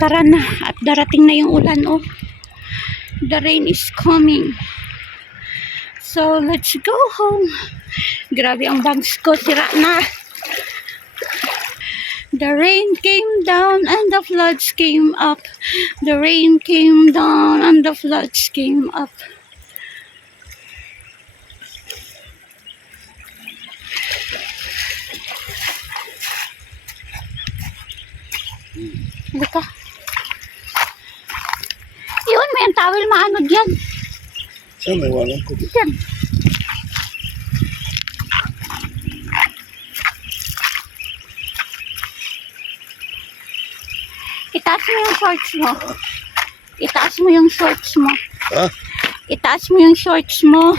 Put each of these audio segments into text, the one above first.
Tara na, at darating na yung ulan, oh. The rain is coming. So, let's go home. Grabe ang bags ko, sira na. The rain came down and the floods came up. The rain came down and the floods came up. Halika. Yun, may ang towel maanod yan. Saan may walang ko? Yan. Itaas mo yung shorts mo. Itaas mo yung shorts mo. Ha? Itaas mo yung shorts mo.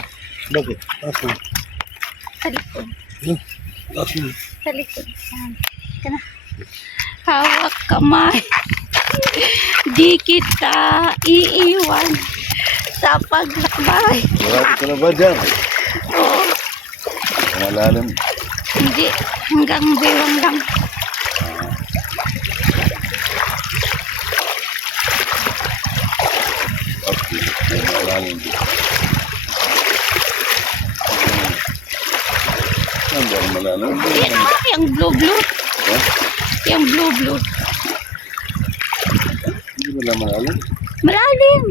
Bakit? Ako. Sa likod. Ako. Sa likod. Yan. Ika na. Hawak kamay. Di kita iiwan sa paglakbay. Marami ka na ba dyan? Oo. Malalim. Hindi. Hanggang bewang lang. Okay. Malalim dito. Saan ba ang malalim? Yan o. Yung blue-blue. Ha? Yung blue-blue. Hindi ba lang malalim? Malalim.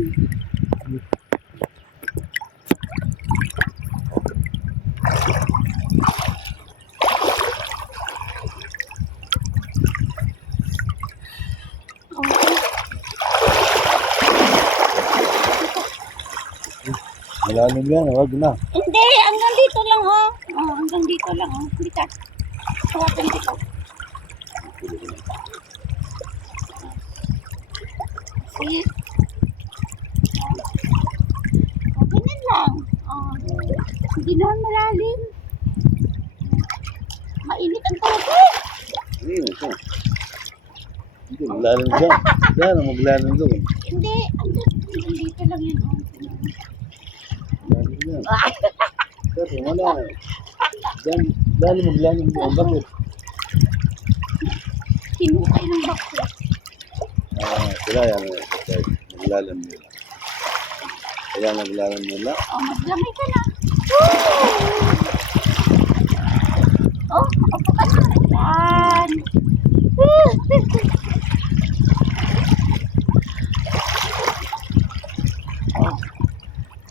Malalim yan. Huwag na. Hindi, hanggang dito lang oh. Oh, hanggang dito lang oh. Hindi ka. Hawakan dito. See? Oh, ganyan lang. Oh. Hindi naman malalim. Mainit ang tubig. Hindi ito. Hindi, malalim dyan. Yan ang maglalim doon. Hindi, hanggang dito lang yun oh. Malalim yan. Kasi malalim. Dyan, dali maglalim doon. Bakit? Hinukay ng bakla. Sila yan. Maglalim nila. Kaya maglalim nila. Oh, maglamay ka na. Oh, upo ka na. Yan.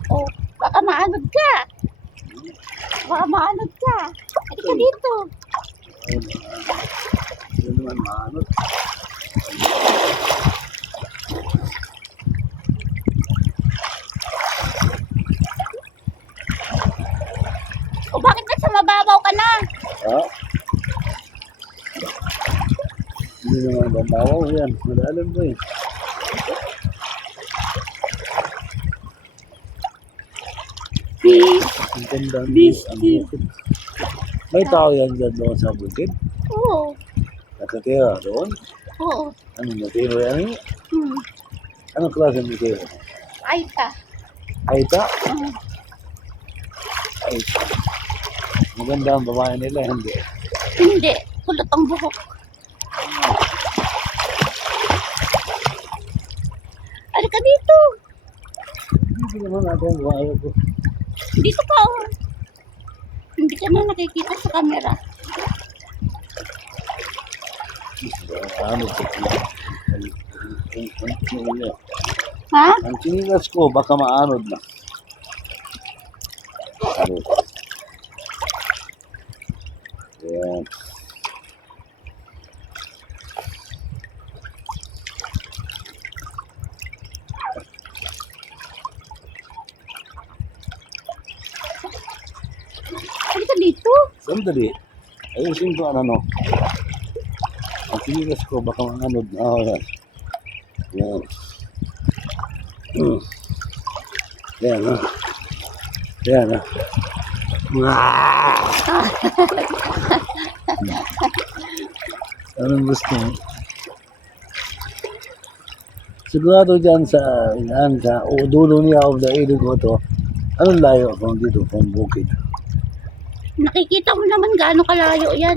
Oh, baka maanod ka. Baka maanod ka. Halika dito. Hindi naman maanot. O bakit nasa mababaw ka na? Ha? Hindi naman babawaw yan. Malalim ba eh. Peace. Ang ganda ang Bis- bukid. May tao yan dyan doon sa bukid. Oo. Nakatira doon. Oo. Ano natiro yan eh? Anong klase natiro? Aita. Aita? Hmm. Aita. Maganda ang babae nila, hindi. Hindi. Kulot ang buhok. Halika dito. Hindi naman ako ang babae ko. Dito ka oh. Hindi ka na nakikita sa camera. Ano sa Ha? ang sinilas ko, baka maanod na. Ayan. Halika dito. Sandali. Ayusin ko ano. Ang sinilas ko, baka maanod na. Ayan. Ayan. Ayan ha. Ayan ha. Anong gusto mo? Sigurado dyan sa dulo niya of the ilog ko to. Anong layo from dito, from bukid? Nakikita mo naman gaano kalayo yan.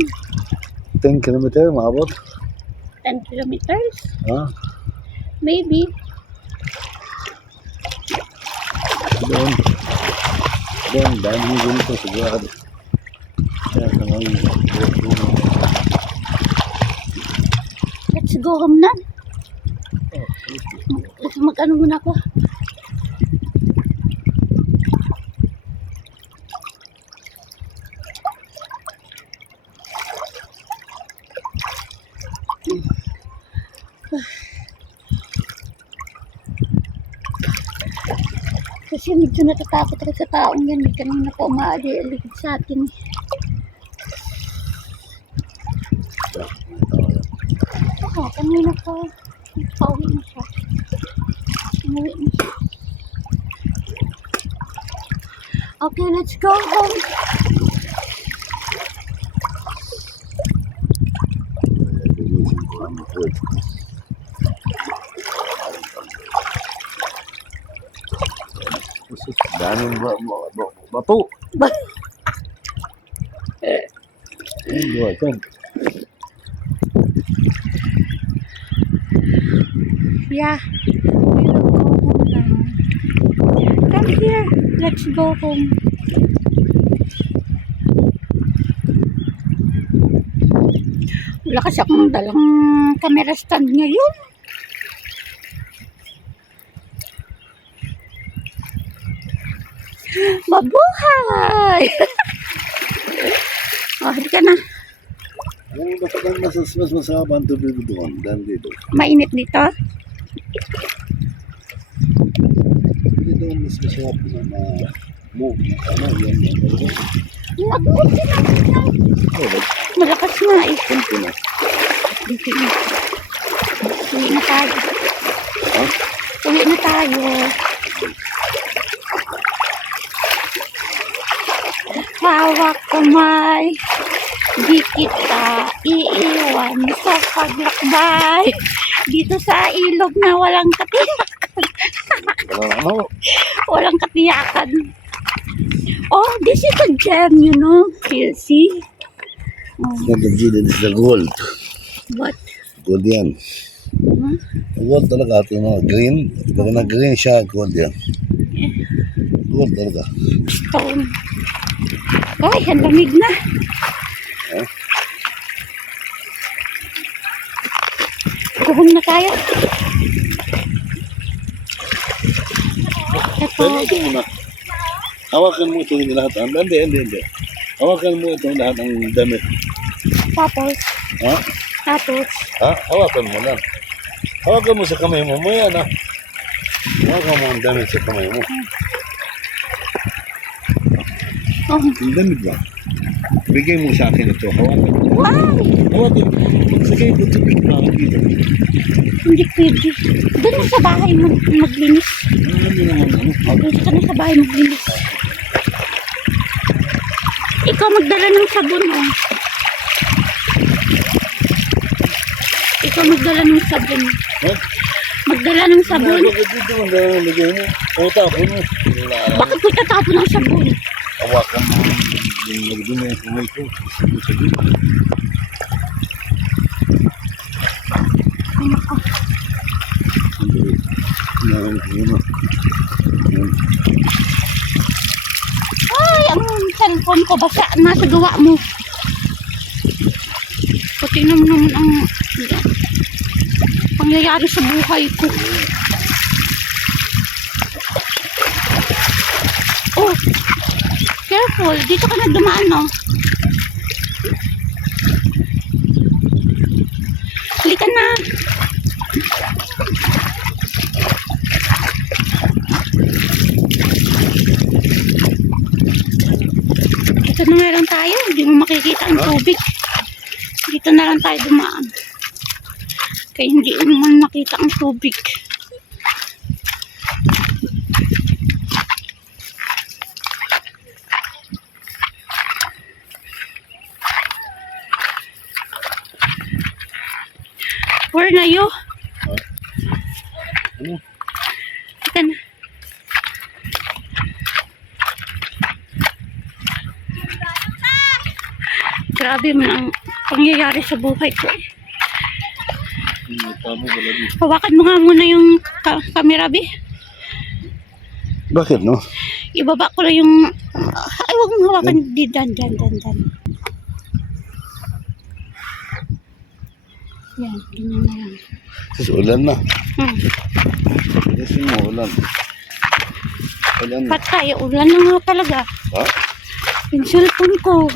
10 kilometer, maabot. 10 kilometers. Ha? Maybe. Doon. Doon, dami yung ganito sigurado. Kaya sa ngayon, Let's go home na. Mag-ano muna ako. Kasi medyo natatakot ako sa taong yan. May kanina pa umaaligid sa atin. Oo, kanina pa. Pauwi na siya. Umuwi na siya. Okay, let's go home. Ginising ko ang food. Daming bato. Ayun, buhay yan. Yeah, we will go home now. Come here, let's go home. Wala kasi akong dalang camera stand ngayon. Mabuhay! Oh, hindi ka na. Yung mas masama ang tubig doon than dito. Mainit dito. Dito mas masarap na ano, yan. Nag-uwi na. Malakas na eh. Kunti na. Dito na. Uwi na tayo. Ha? Uwi na tayo. Hawak kamay. Di kita iiwan sa paglakbay. Dito sa ilog na walang katiyakan. Ano? Walang katiyakan. Oh, this is a gem, you know. You see? Oh, Not the gin, it's the gold. what? Gold yan. Huh? Gold talaga ito, no? Green. Pag na-green siya, gold yan. Gold talaga. Stone. Ay, ang lamig na. Eh? Guhong na tayo. Ito. Pero ito muna. Hawakan mo ito yung lahat. Hindi. Hawakan mo ito lahat ng damit. Tapos. Ha? Tapos. Ha? Hawakan mo lang. Hawakan mo sa kamay mo. Maya na. Hawakan mo ang damit sa kamay mo. Oh, Ang damit lang. Bigay mo sa akin ito. Hawakan mo. wow! Hawakan mo. Sige, tubig na ako dito. Hindi pwede. Doon na sa bahay maglinis. Hindi naman ano. Doon ka na sa bahay maglinis. Ikaw magdala ng sabon, oh. Ikaw magdala ng sabon. Ha? Magdala ng sabon. Bakit dito ang lalagay mo? O tapon mo. Bakit ko itatapon ng sabon? Hawakan mo yung nagdumi ang kumay ko. Sabi. Ay, ang cellphone ko basa. Nasa gawa mo. O, tingnan mo naman ang pangyayari sa buhay ko. Oh, careful. Dito ka na dumaan, no? Halika na. Dito na nga lang tayo. Hindi mo makikita ang tubig. Dito na lang tayo dumaan. Kaya hindi mo naman makita ang tubig. Where na yo? Ano? Ika na. Grabe man ang pangyayari sa buhay ko. Tama ba lagi? Hawakan mo nga muna yung camera, be. Bakit, no? Ibaba ko lang yung... Ay, huwag mong hawakan. Di, dan. Yan, ganyan na lang. Kasi ulan na. Hmm. Kasi mo, ulan. Ulan na. Patay, ulan na nga talaga. Ha? Yung cellphone ko.